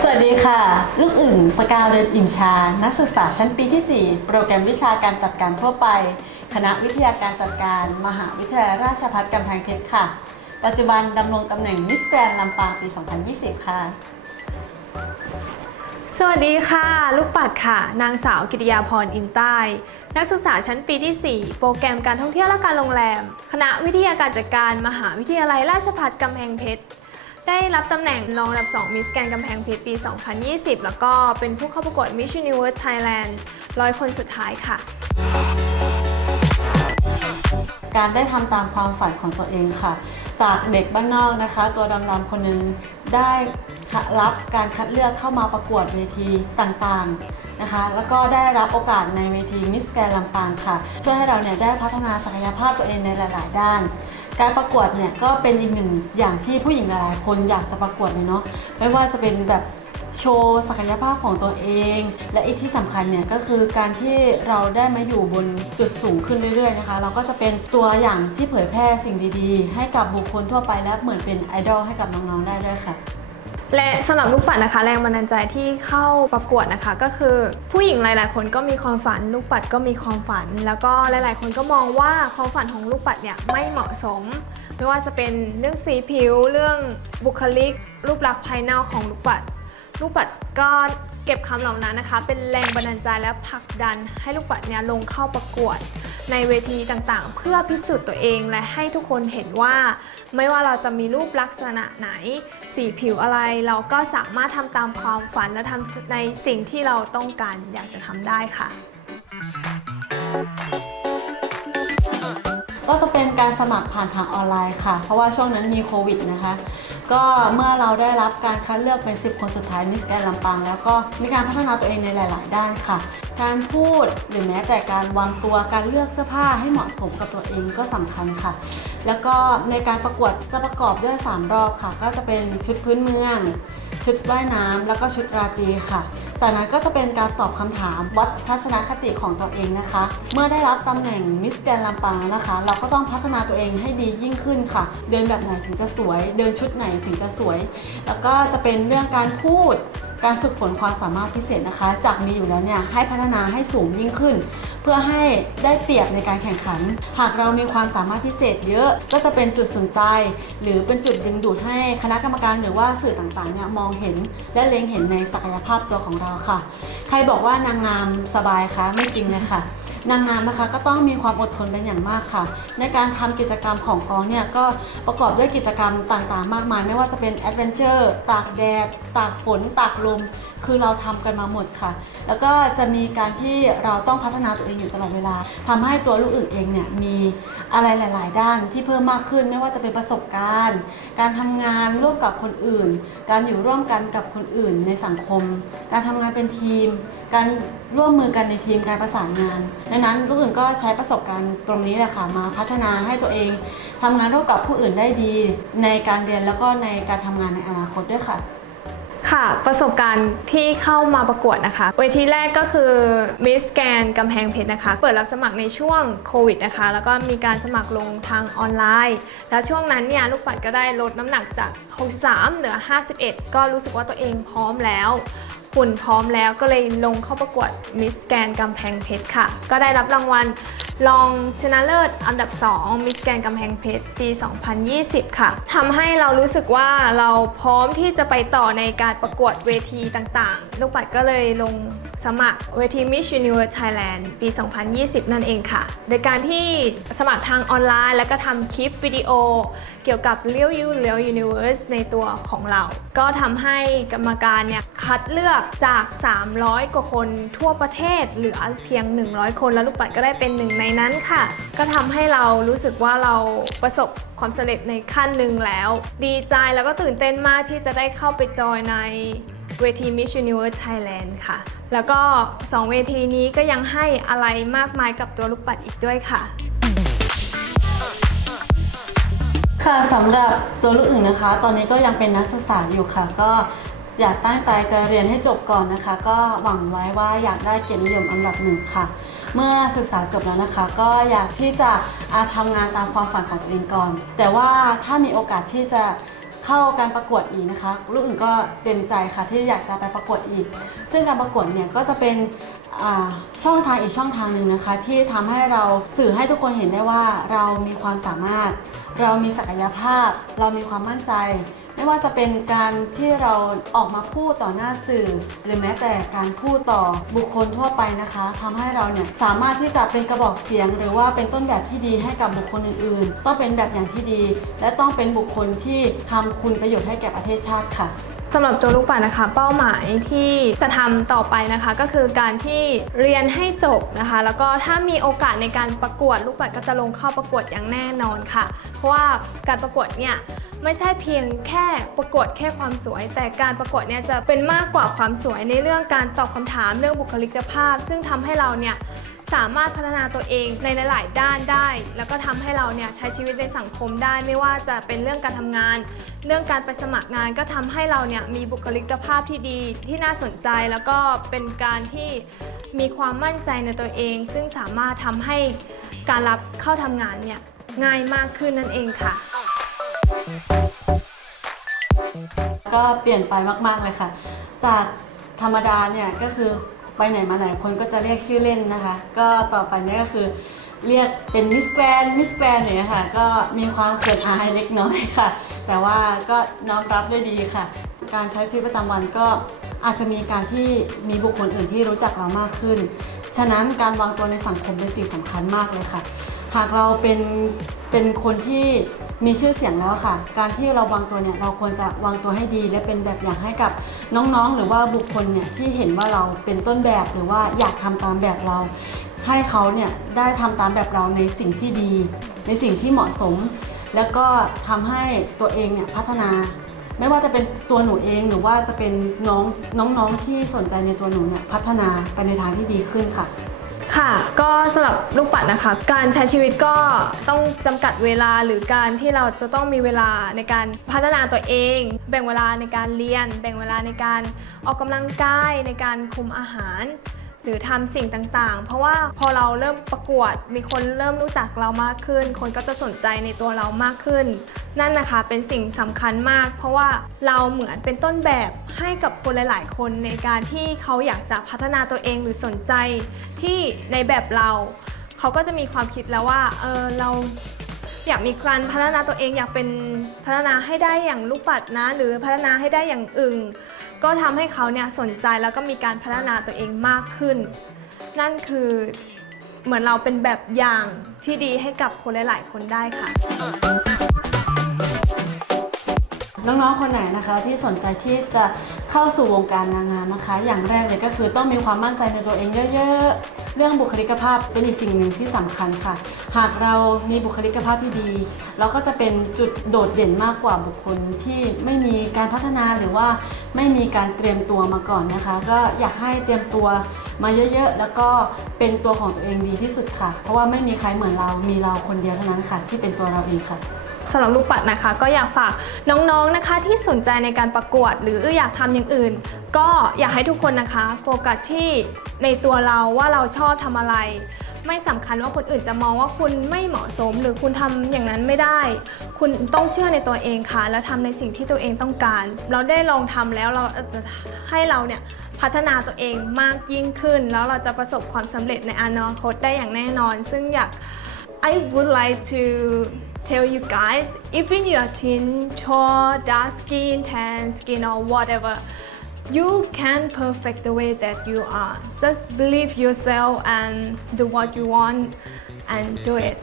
สวัสดีค่ะ ลูกอึ่งสกาวเรนอิ่มชา นักศึกษาชั้นปีที่ 4 โปรแกรมวิชาการจัดการทั่วไป คณะวิทยาการจัดการ มหาวิทยาลัยราชภัฏกำแพงเพชรค่ะ ปัจจุบันดำรงตำแหน่งมิสแกรนลำปางปี 2020 ค่ะ สวัสดีค่ะ ลูกปัดค่ะ นางสาวกิติยาพรอินใต้ นักศึกษาชั้นปีที่ 4 โปรแกรมการท่องเที่ยวและการโรงแรม คณะวิทยาการจัดการมหาวิทยาลัยราชภัฏกำแพงเพชร ได้รับตำแหน่งรองอันดับ 2 มิสแกนกำแพงเพชรปี 2020 แล้วก็เป็นผู้เข้าประกวด Miss Universe Thailand ร้อยคนสุดท้ายค่ะ การได้ทำตามความฝันของตัวเองค่ะ จากเด็กบ้านนอกนะคะ ตัวดำๆคนหนึ่งได้รับการคัดเลือกเข้ามาประกวดเวทีต่างๆนะคะ แล้วก็ได้รับโอกาสในเวทีมิสแกรนลำปางค่ะ ช่วยให้เราเนี่ยได้พัฒนาศักยภาพตัวเองในหลาย ๆ ด้าน การประกวดเนี่ยก็เป็นอีกหนึ่งอย่างที่ผู้หญิงหลายๆคนอยากจะประกวดเลยเนาะไม่ว่าจะเป็นแบบ โชว์ศักยภาพของตัวเอง และอีกที่สำคัญเนี่ยก็คือการที่เราได้มาอยู่บนจุดสูงขึ้นเรื่อยๆนะคะ เราก็จะเป็นตัวอย่างที่เผยแพร่สิ่งดีๆ ให้กับบุคคลทั่วไปและเหมือนเป็นไอดอลให้กับน้องๆได้ด้วยค่ะและสำหรับลูกปัดนะคะ แรงบันดาลใจที่เข้าประกวดนะคะ ก็คือผู้หญิงหลาย ๆ คนก็มีความฝัน ลูกปัดก็มีความฝัน แล้วก็หลาย ๆ คนก็มองว่าความฝันของลูกปัดเนี่ยไม่เหมาะสม ไม่ว่าจะเป็นเรื่องสีผิว เรื่องบุคลิก รูปลักษณ์ภายนอกของลูกปัด ลูกปัดก็เก็บคำเหล่านั้นนะคะ เป็นแรงบันดาลใจและผลักดันให้ลูกปัดเนี่ยลงเข้าประกวด ในเวทีต่างๆ เพื่อพิสูจน์ตัวเองและให้ทุกคนเห็นว่า ไม่ว่าเราจะมีรูปลักษณะไหน สีผิวอะไร เราก็สามารถทำตามความฝันและทำในสิ่งที่เราต้องการอยากจะทำได้ค่ะ ก็จะเป็นการสมัครผ่านทางออนไลน์ค่ะ เพราะว่าช่วงนั้นมีโควิดนะคะ ก็เมื่อเราได้รับการคัดเลือกเป็น 10 คนสุดท้ายมิสแกรนลำปางแล้วก็มีการพัฒนาตัวเองในหลาย ๆ ด้านค่ะ การพูดหรือแม้แต่การวางตัวการเลือกเสื้อผ้าให้เหมาะสมกับตัวเองก็สำคัญค่ะ แล้วก็ในการประกวดจะประกอบด้วย 3 รอบค่ะ ก็จะเป็นชุดพื้นเมือง ชุดว่ายน้ำแล้วก็ชุดราตรีค่ะ จากนั้นก็จะเป็นการตอบคำถามวัดทัศนคติของตัวเองนะคะ เมื่อได้รับตำแหน่งมิสแกรนลำปางนะคะ เราก็ต้องพัฒนาตัวเองให้ดียิ่งขึ้นค่ะ เดินแบบไหนถึงจะสวย เดินชุดไหนถึงจะสวย แล้วก็จะเป็นเรื่องการพูด การฝึกฝนความสามารถพิเศษนะคะ จากมีอยู่แล้วเนี่ยให้พัฒนาให้สูงยิ่งขึ้น เพื่อให้ได้เปรียบในการแข่งขัน หากเรามีความสามารถพิเศษเยอะก็จะเป็นจุดสนใจ หรือเป็นจุดดึงดูดให้คณะกรรมการหรือว่าสื่อต่างๆเนี่ยมองเห็น และเล็งเห็นในศักยภาพตัวของเราค่ะ ใครบอกว่านางงามสบายคะไม่จริงเลยค่ะ นางงามนะคะก็ต้องมีความอดทนเป็นอย่างมากค่ะ ในการทำกิจกรรมของกองเนี่ยก็ประกอบด้วยกิจกรรมต่างๆ มากมาย ไม่ว่าจะเป็นแอดเวนเจอร์ตากแดด ตากฝน ตากลม คือเราทำกันมาหมดค่ะ แล้วก็จะมีการที่เราต้องพัฒนาตัวเองอยู่ตลอดเวลาทำให้ตัวลูกอึ่งเองเนี่ยมีอะไรหลาย ๆ ด้านที่เพิ่มมากขึ้น ไม่ว่าจะเป็นประสบการณ์ การทำงานร่วมกับคนอื่น การอยู่ร่วมกันกับคนอื่นในสังคม การทำงานเป็นทีม การร่วมมือกันในทีมการประสานงานดังนั้นลูกอื่นก็ใช้ประสบการณ์ตรงนี้แหละค่ะมาพัฒนาให้ตัวเองทำงานร่วมกับผู้อื่นได้ดี ในการเรียนแล้วก็ในการทำงานในอนาคตด้วยค่ะ ค่ะ ประสบการณ์ที่เข้ามาประกวดนะคะเวทีแรกก็คือ Miss g a n กำแพงเพชรนะคะ เปิดรับสมัครในช่วงโควิดนะคะ แล้วก็มีการสมัครลงทางออนไลน์ แล้วช่วงนั้นเนี่ยลูกปัดก็ได้ลดน้ำหนักจาก 63 เหลือ 51 ก็รู้สึกว่าตัวเองพร้อมแล้ว หุ่นพร้อมแล้วก็เลยลงเข้าประกวดมิสแกนกำแพงเพชรค่ะ ก็ได้รับรางวัลรองชนะเลิศอันดับ2 Miss g a n กำแพงเพชรปี 2020 ค่ะทำให้เรารู้สึกว่าเราพร้อมที่จะไปต่อในการประกวดเวทีต่างๆ ลูกปัดก็เลยลงสมัครเวที Miss Universe Thailand ปี 2020 นั่นเองค่ะ โดยการที่สมัครทางออนไลน์ แล้วก็ทำคลิปวิดีโอ เกี่ยวกับเลี้ยวยูเลี้ยว Universe ในตัวของเรา ก็ทำให้กรรมการเนี่ยคัดเลือกจาก 300 กว่าคนทั่วประเทศเหลือเพียง 100 คน แล้วลูกปัดก็ได้เป็นหนึ่งในนั้นค่ะ ก็ทำให้เรารู้สึกว่าเราประสบความสำเร็จในขั้นหนึ่งแล้ว ดีใจแล้วก็ตื่นเต้นมากที่จะได้เข้าไปจอยในเวที Miss Universe Thailand ค่ะ แล้วก็ 2 เวทีนี้ก็ยังให้อะไรมากมายกับตัวลูกปัดอีกด้วยค่ะ ค่ะสำหรับตัวลูกอึ่งนะคะ ตอนนี้ก็ยังเป็นนักศึกษาอยู่ค่ะ ก็อยากตั้งใจจะเรียนให้จบก่อนนะคะ ก็หวังไว้ว่าอยากได้เกียรตินิยมอันดับหนึ่งค่ะ เมื่อศึกษาจบแล้วนะคะ ก็อยากที่จะอาทำงานตามความฝันของตัวเองก่อน แต่ว่าถ้ามีโอกาสที่จะเข้าการประกวดอีกนะคะ ลูกอื่นก็เต็มใจค่ะที่อยากจะไปประกวดอีก ซึ่งการประกวดเนี่ยก็จะเป็นช่องทางอีกช่องทางหนึ่งนะคะ ที่ทำให้เราสื่อให้ทุกคนเห็นได้ว่าเรามีความสามารถ เรามีศักยภาพ เรามีความมั่นใจ ไม่ว่าจะเป็นการที่เราออกมาพูดต่อหน้าสื่อ หรือแม้แต่การพูดต่อบุคคลทั่วไปนะคะทำให้เราเนี่ยสามารถที่จะเป็นกระบอกเสียง หรือว่าเป็นต้นแบบที่ดีให้กับบุคคลอื่น ๆ ต้องเป็นแบบอย่างที่ดี และต้องเป็นบุคคลที่ทำคุณประโยชน์ให้แก่ประเทศชาติค่ะสำหรับตัวลูกปัดนะคะ เป้าหมายที่จะทำต่อไปนะคะ ก็คือการที่เรียนให้จบนะคะ แล้วก็ถ้ามีโอกาสในการประกวดลูกปัดก็จะลงเข้าประกวดอย่างแน่นอนค่ะ เพราะว่าการประกวดเนี่ย ไม่ใช่เพียงแค่ประกวดแค่ความสวย แต่การประกวดเนี่ยจะเป็นมากกว่าความสวยในเรื่องการตอบคำถามเรื่องบุคลิกภาพ ซึ่งทำให้เราเนี่ยสามารถพัฒนาตัวเองในหลาย ๆ ด้านได้ แล้วก็ทำให้เราเนี่ยใช้ชีวิตในสังคมได้ไม่ว่าจะเป็นเรื่องการทำงาน เรื่องการไปสมัครงานก็ทำให้เราเนี่ยมีบุคลิกภาพที่ดีที่น่าสนใจแล้วก็เป็นการที่มีความมั่นใจในตัวเอง ซึ่งสามารถทำให้การรับเข้าทำงานเนี่ยง่ายมากขึ้นนั่นเองค่ะ ก็เปลี่ยนไปมาก ๆ เลยค่ะ จากธรรมดาเนี่ยก็คือไปไหนมาไหนคนก็จะเรียกชื่อเล่นนะคะ ก็ต่อไปเนี่ยก็คือเรียกเป็นมิสแกรนมิสแกรนเนี่ยค่ะ ก็มีความเขินอายเล็กน้อยค่ะ แต่ว่าก็น้อมรับได้ดีค่ะ การใช้ชีวิตประจำวันก็อาจจะมีการที่มีบุคคลอื่นที่รู้จักเรามากขึ้น ฉะนั้นการวางตัวในสังคมเป็นสิ่งสำคัญมากเลยค่ะ หากเราเป็นเป็นคนที่มีชื่อเสียงแล้วค่ะ การที่เราวางตัวเนี่ยเราควรจะวางตัวให้ดี และเป็นแบบอย่างให้กับน้องๆ หรือว่าบุคคลเนี่ยที่เห็นว่าเราเป็นต้นแบบหรือว่าอยากทำตามแบบเรา ให้เขาเนี่ยได้ทำตามแบบเราในสิ่งที่ดี ในสิ่งที่เหมาะสม แล้วก็ทำให้ตัวเองเนี่ยพัฒนา ไม่ว่าจะเป็นตัวหนูเองหรือว่าจะเป็นน้องน้องๆที่สนใจในตัวหนูเนี่ยพัฒนาไปในทางที่ดีขึ้นค่ะ ค่ะ ก็สำหรับลูกปัดนะคะ การใช้ชีวิตก็ต้องจำกัดเวลาหรือการที่เราจะต้องมีเวลาในการพัฒนาตัวเอง แบ่งเวลาในการเรียน แบ่งเวลาในการออกกำลังกายในการคุมอาหาร หรือทำสิ่งต่างๆ เพราะว่าพอเราเริ่มประกวด มีคนเริ่มรู้จักเรามากขึ้น คนก็จะสนใจในตัวเรามากขึ้น นั่นนะคะเป็นสิ่งสำคัญมาก เพราะว่าเราเหมือนเป็นต้นแบบให้กับคนหลาย ๆ คนในการที่เขาอยากจะพัฒนาตัวเองหรือสนใจที่ในแบบเรา เขาก็จะมีความคิดแล้วว่าเออเราอยากมีการพัฒนาตัวเองอยากเป็นพัฒนาให้ได้อย่างลูกปัดนะ หรือพัฒนาให้ได้อย่างอึ่ง ก็ทำให้เขาเนี่ยสนใจแล้วก็มีการพัฒนาตัวเองมากขึ้น นั่นคือเหมือนเราเป็นแบบอย่างที่ดีให้กับคนหลาย ๆ คนได้ค่ะ น้องๆ คนไหนนะคะที่สนใจที่จะ เข้าสู่วงการนางงามนะคะ อย่างแรกเลยก็คือต้องมีความมั่นใจในตัวเองเยอะๆ เรื่องบุคลิกภาพเป็นอีกสิ่งหนึ่งที่สำคัญค่ะ หากเรามีบุคลิกภาพที่ดี เราก็จะเป็นจุดโดดเด่นมากกว่าบุคคลที่ไม่มีการพัฒนาหรือว่าไม่มีการเตรียมตัวมาก่อนนะคะ ก็อยากให้เตรียมตัวมาเยอะๆ แล้วก็เป็นตัวของตัวเองดีที่สุดค่ะ เพราะว่าไม่มีใครเหมือนเรา มีเราคนเดียวเท่านั้นค่ะ ที่เป็นตัวเราเองค่ะ สำหรับลูกปัดนะคะ ก็อยากฝากน้องๆนะคะที่สนใจในการประกวด หรืออยากทำอย่างอื่น ก็อยากให้ทุกคนนะคะ โฟกัสที่ในตัวเราว่าเราชอบทำอะไร ไม่สำคัญว่าคนอื่นจะมองว่าคุณไม่เหมาะสม หรือคุณทำอย่างนั้นไม่ได้ คุณต้องเชื่อในตัวเองค่ะ และทำในสิ่งที่ตัวเองต้องการ เราได้ลองทำแล้วเราจะให้เราเนี่ยพัฒนาตัวเองมากยิ่งขึ้น แล้วเราจะประสบความสำเร็จในอนาคตได้อย่างแน่นอน ซึ่งอยาก I would like to tell you guys, even you are thin, tall, dark skin, tan skin, or whatever, you can perfect the way that you are. Just believe yourself and do what you want and do it.